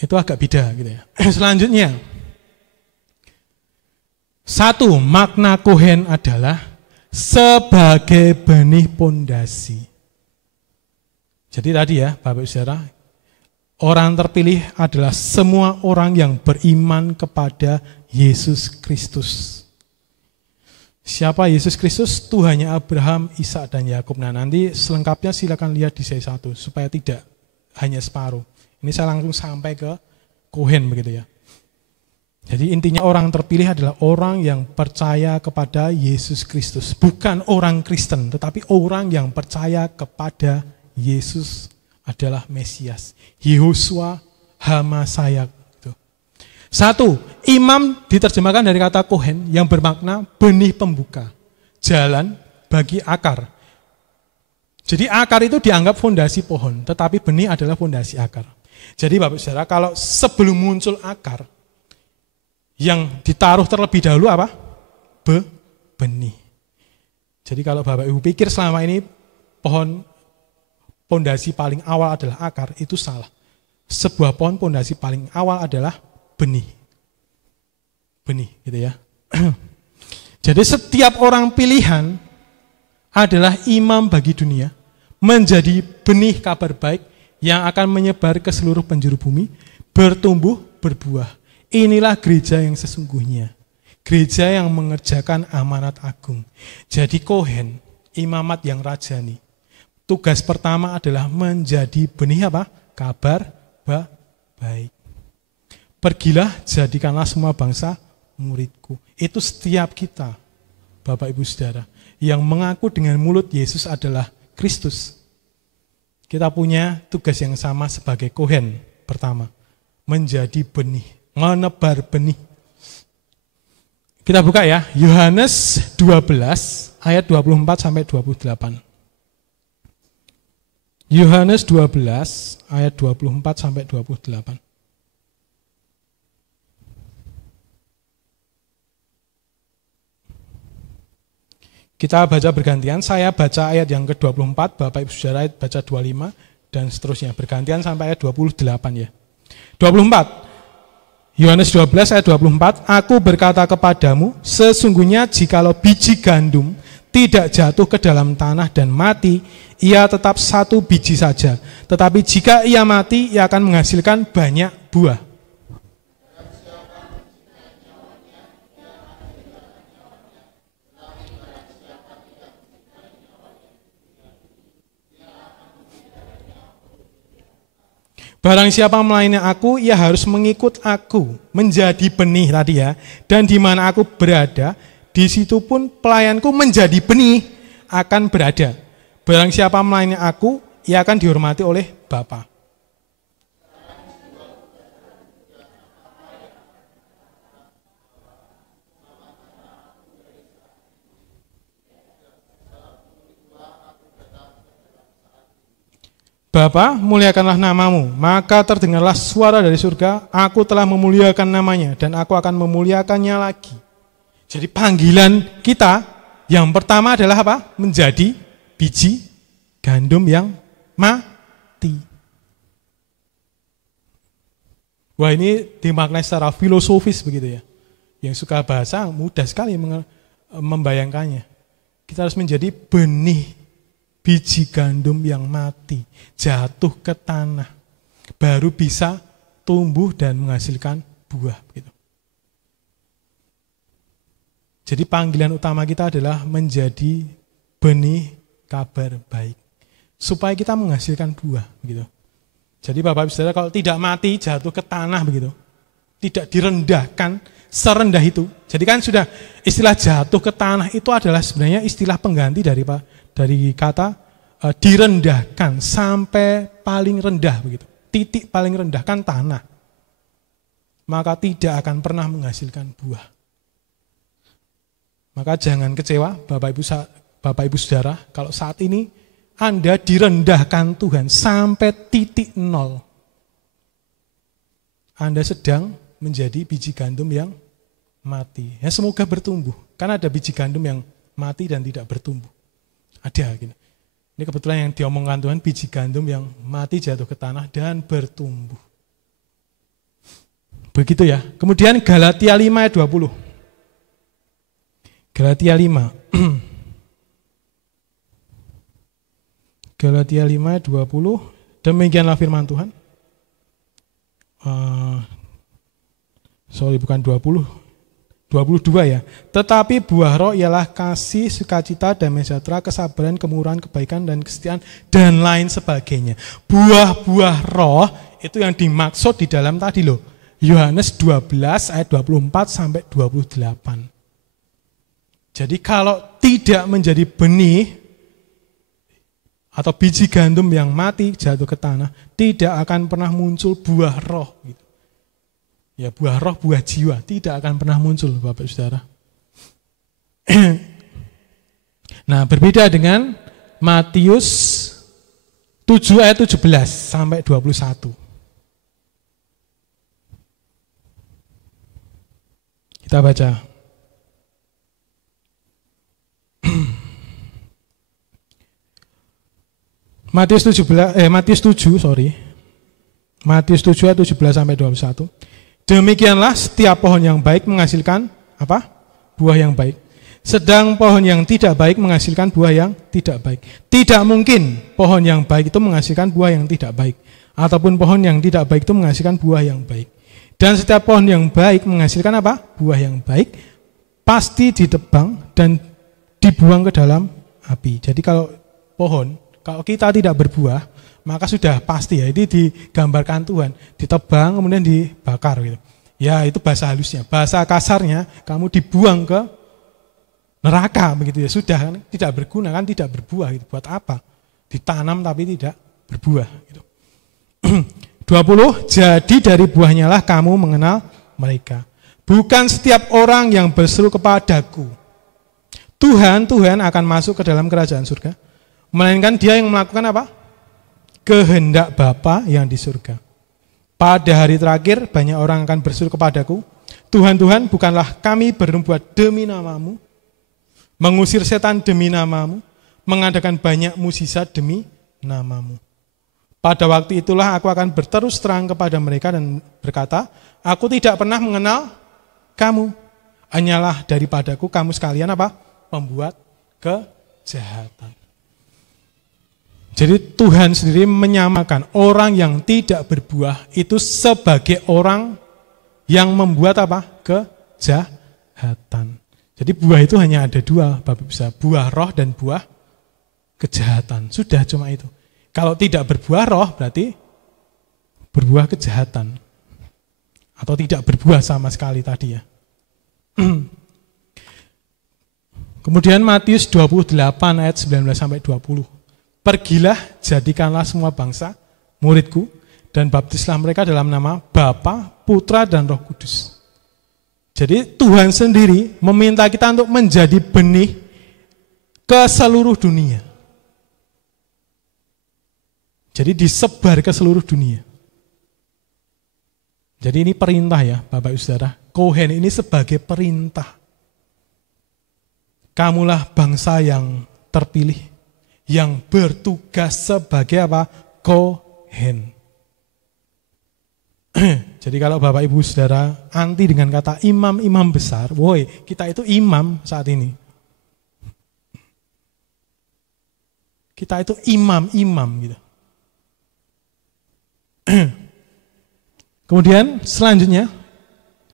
Itu agak beda gitu ya. Selanjutnya, satu, makna kohen adalah sebagai benih pondasi. Jadi tadi ya, Bapak Ibu Saudara, orang terpilih adalah semua orang yang beriman kepada Yesus Kristus. Siapa Yesus Kristus? Tuhannya Abraham, Ishak dan Yakub. Nah, nanti selengkapnya silakan lihat di sesi 1 supaya tidak hanya separuh. Ini saya langsung sampai ke kohen begitu ya. Jadi intinya orang terpilih adalah orang yang percaya kepada Yesus Kristus. Bukan orang Kristen, tetapi orang yang percaya kepada Yesus adalah Mesias. Yehosua Hamasayak. Satu, imam diterjemahkan dari kata kohen yang bermakna benih pembuka, jalan bagi akar. Jadi akar itu dianggap fondasi pohon, tetapi benih adalah fondasi akar. Jadi Bapak Saudara, kalau sebelum muncul akar, yang ditaruh terlebih dahulu apa? Benih. Jadi kalau Bapak Ibu pikir selama ini pohon fondasi paling awal adalah akar, itu salah. Sebuah pohon fondasi paling awal adalah benih gitu ya. Jadi setiap orang pilihan adalah imam bagi dunia, menjadi benih kabar baik yang akan menyebar ke seluruh penjuru bumi, bertumbuh, berbuah. Inilah gereja yang sesungguhnya, gereja yang mengerjakan amanat agung. Jadi kohen, imamat yang rajani, tugas pertama adalah menjadi benih apa? Kabar baik. Pergilah, jadikanlah semua bangsa muridku. Itu setiap kita, Bapak Ibu Saudara, yang mengaku dengan mulut Yesus adalah Kristus. Kita punya tugas yang sama sebagai kohen. Pertama, menjadi benih, menebar benih. Kita buka ya, Yohanes 12 ayat 24 sampai 28. Yohanes 12 ayat 24 sampai 28. Kita baca bergantian, saya baca ayat yang ke-24, Bapak Ibu Saudara baca 25, dan seterusnya. Bergantian sampai ayat 28 ya. 24, Yohanes 12 ayat 24, aku berkata kepadamu, sesungguhnya jikalau biji gandum tidak jatuh ke dalam tanah dan mati, ia tetap satu biji saja. Tetapi jika ia mati, ia akan menghasilkan banyak buah. Barang siapa melayani aku, ia harus mengikut aku, menjadi benih tadi ya. Dan di mana aku berada, di situ pun pelayanku menjadi benih akan berada. Barang siapa melayani aku, ia akan dihormati oleh Bapa. Bapa, muliakanlah namamu, maka terdengarlah suara dari surga, aku telah memuliakan namanya, dan aku akan memuliakannya lagi. Jadi panggilan kita yang pertama adalah apa? Menjadi biji gandum yang mati. Wah, ini dimaknai secara filosofis begitu ya. Yang suka bahasa mudah sekali membayangkannya. Kita harus menjadi benih biji gandum yang mati, jatuh ke tanah, baru bisa tumbuh dan menghasilkan buah. Gitu. Jadi panggilan utama kita adalah menjadi benih kabar baik, supaya kita menghasilkan buah. Gitu. Jadi Bapak Ibu Saudara, kalau tidak mati, jatuh ke tanah begitu, tidak direndahkan serendah itu. Jadi kan sudah istilah jatuh ke tanah itu adalah sebenarnya istilah pengganti dari kata direndahkan sampai paling rendah begitu. Titik paling rendah kan tanah. Maka tidak akan pernah menghasilkan buah. Maka jangan kecewa Bapak Ibu Saudara, kalau saat ini Anda direndahkan Tuhan sampai titik nol. Anda sedang menjadi biji gandum yang mati. Ya, semoga bertumbuh. Karena ada biji gandum yang mati dan tidak bertumbuh. Ada gitu. Ini kebetulan yang diomongkan Tuhan, biji gandum yang mati jatuh ke tanah dan bertumbuh. Begitu ya. Kemudian Galatia 5 ayat 20. Galatia 5. Galatia 5 ayat 20. Demikianlah firman Tuhan. Bukan 20. 22 ya. Tetapi buah roh ialah kasih, sukacita, damai sejahtera, kesabaran, kemurahan, kebaikan, dan kesetiaan, dan lain sebagainya. Buah-buah roh itu yang dimaksud di dalam tadi loh. Yohanes 12 ayat 24 sampai 28. Jadi kalau tidak menjadi benih atau biji gandum yang mati jatuh ke tanah, tidak akan pernah muncul buah roh. Ya, buah roh, buah jiwa tidak akan pernah muncul, Bapak Saudara. Nah, berbeda dengan Matius 7 ayat 17 sampai 21. Kita baca. Matius 7 ayat 17 sampai 21. Demikianlah setiap pohon yang baik menghasilkan apa? Buah yang baik. Sedang pohon yang tidak baik menghasilkan buah yang tidak baik. Tidak mungkin pohon yang baik itu menghasilkan buah yang tidak baik, ataupun pohon yang tidak baik itu menghasilkan buah yang baik. Dan setiap pohon yang baik menghasilkan apa? Buah yang baik, pasti ditebang dan dibuang ke dalam api. Jadi kalau kita tidak berbuah, maka sudah pasti ya, ini digambarkan Tuhan, ditebang kemudian dibakar gitu. Ya, itu bahasa halusnya. Bahasa kasarnya, kamu dibuang ke neraka begitu ya. Sudah kan, tidak berguna kan, tidak berbuah gitu. Buat apa? Ditanam tapi tidak berbuah gitu. 20, jadi dari buahnya lah kamu mengenal mereka. Bukan setiap orang yang berseru kepadaku, Tuhan, Tuhan akan masuk ke dalam kerajaan surga, melainkan dia yang melakukan apa? Kehendak Bapa yang di surga. Pada hari terakhir banyak orang akan berseru kepadaku, Tuhan, Tuhan, bukanlah kami berbuat demi namamu, mengusir setan demi namamu, mengadakan banyak mukjizat demi namamu. Pada waktu itulah aku akan berterus terang kepada mereka dan berkata, aku tidak pernah mengenal kamu. Hanyalah daripadaku kamu sekalian apa? Pembuat kejahatan. Jadi Tuhan sendiri menyamakan orang yang tidak berbuah itu sebagai orang yang membuat apa? Kejahatan. Jadi buah itu hanya ada dua, Bapak bisa buah roh dan buah kejahatan. Sudah cuma itu. Kalau tidak berbuah roh berarti berbuah kejahatan. Atau tidak berbuah sama sekali tadi ya. Kemudian Matius 28 ayat 19 sampai 20. Pergilah, jadikanlah semua bangsa muridku dan baptislah mereka dalam nama Bapa, Putra dan Roh Kudus. Jadi Tuhan sendiri meminta kita untuk menjadi benih ke seluruh dunia. Jadi disebar ke seluruh dunia. Jadi ini perintah ya Bapak Ibu Saudara. Kohen ini sebagai perintah. Kamulah bangsa yang terpilih, yang bertugas sebagai apa? Kohen. Jadi kalau Bapak Ibu Saudara anti dengan kata imam-imam besar, woi, kita itu imam saat ini. Kita itu imam-imam gitu. Kemudian selanjutnya